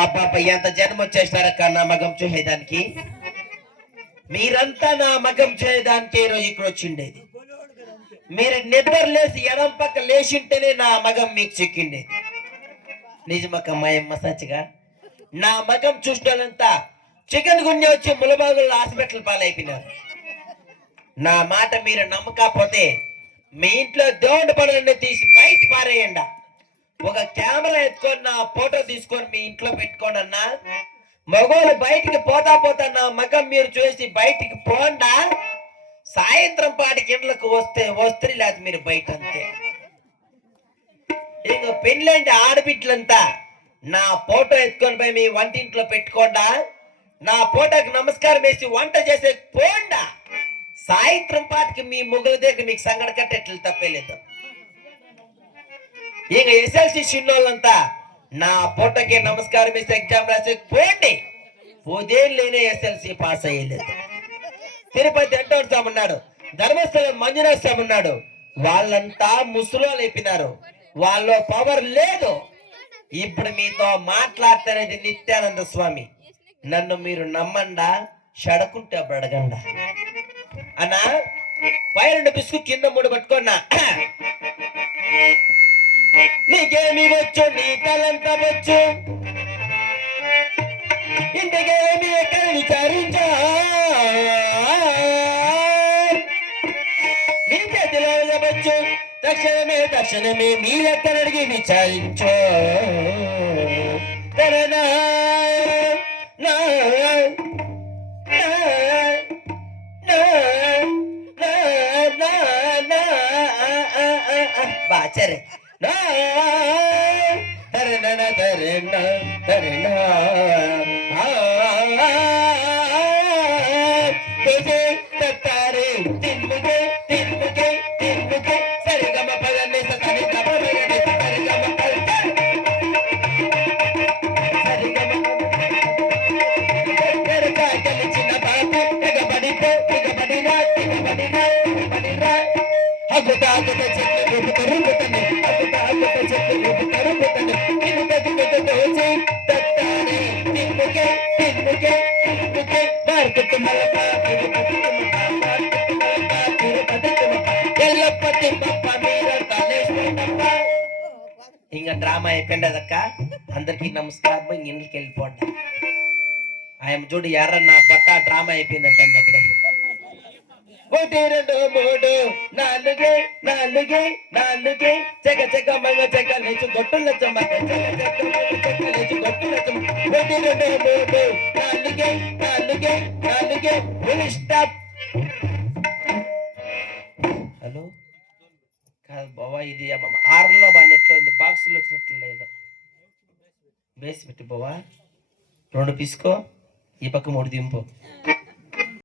అబ్బాబ్బా ఎంత జన్మ వచ్చేసినారక్క నా మగం చూసేదానికి. మీరంతా నా మగం చేయడానికి ఈ రోజు ఇక్కడ వచ్చిండేది. మీరు నిద్ర లేసి ఎడం పక్క లేచింటేనే నా మగం మీకు చెక్కిండేది. నిజమక్క మాయమ్మ సచ్చిగా నా మగం చూసినంతా చికెన్ గుండె వచ్చి ములబాగుల్లో హాస్పిటల్ పాలైపోయినారు. నా మాట మీరు నమ్మకపోతే మీ ఇంట్లో దేవుడి పనులన్నీ తీసి బయట పారేయండి. ఒక కెమెరా ఎత్తుకొని నా ఫోటో తీసుకొని మీ ఇంట్లో పెట్టుకోండి అన్నా. మగోళ్ళు బయటికి పోతా పోతా నా మగం మీరు చూసి బయటికి పోండా. సాయంత్రం పాటికి ఇంట్లోకి వస్తే లేదు మీరు బయట అంతే. ఇంకో పెళ్ళంటే ఆడబిడ్డలంతా నా ఫోటో ఎత్తుకొని పోయి మీ వంటింట్లో పెట్టుకోండా. నా ఫోటోకి నమస్కారం వేసి వంట చేసే పోండా. సాయంత్రం పాటికి మీ ముగ్గుల దగ్గర మీకు సంగడ కట్టేట్లు తప్పేలేదు. ఇంక ఎస్ఎల్సి చిన్నోళ్ళంతా నా ఫోటోకి నమస్కారం వేసి ఎగ్జామ్ రాసి పోండి. పోదేళ్ళేనే ఎస్ఎల్సి పాస్ అయ్యలేదు. తిరుపతి వెంకటేశ్వర స్వామి ఉన్నాడు, ధర్మస్థలం మంజునాథ స్వామి ఉన్నాడు. వాళ్ళంతా ముసులోలు అయిపోయినారు. వాళ్ళ పవర్ లేదు. ఇప్పుడు మీతో మాట్లాడతానేది నిత్యానంద స్వామి. నన్ను మీరు నమ్మండా, షడకుంటే అప్పుడు అడగండా అన్నా. పైన బిస్కు కింద మూడు పట్టుకున్నా. నీకేమి వచ్చు, నీ తలంతా వచ్చు, ఇంటికేమి ఎక్కడ విచారించా, నీ చేతిలో వచ్చు, తక్షణమే మీరెక్కడ అడిగి విచారించో. బాచరే ఇంకా డ్రామా అయిపోయిందక్క. అందరికి నమస్కారం. ఇంటికి వెళ్ళిపోండి. ఆయన చూడు ఎర్రన్న బట్ట డ్రామా అయిపోయిందంటే అప్పుడే. 1 2 3 4 4 చెగ చెగ మగ చెగ లేచు గొట్టుల చెమ్మ లేచు గొట్టుల చెమ్మ 1 2 3 4 స్టాప్. హలో కాదు బావా, ఇది 6లో బాగా ఉంది, బాక్సులో వచ్చినట్లు లేదు. బేసి పెట్టి బావా 2 తీసుకో, ఈ పక్క 3 దింపు.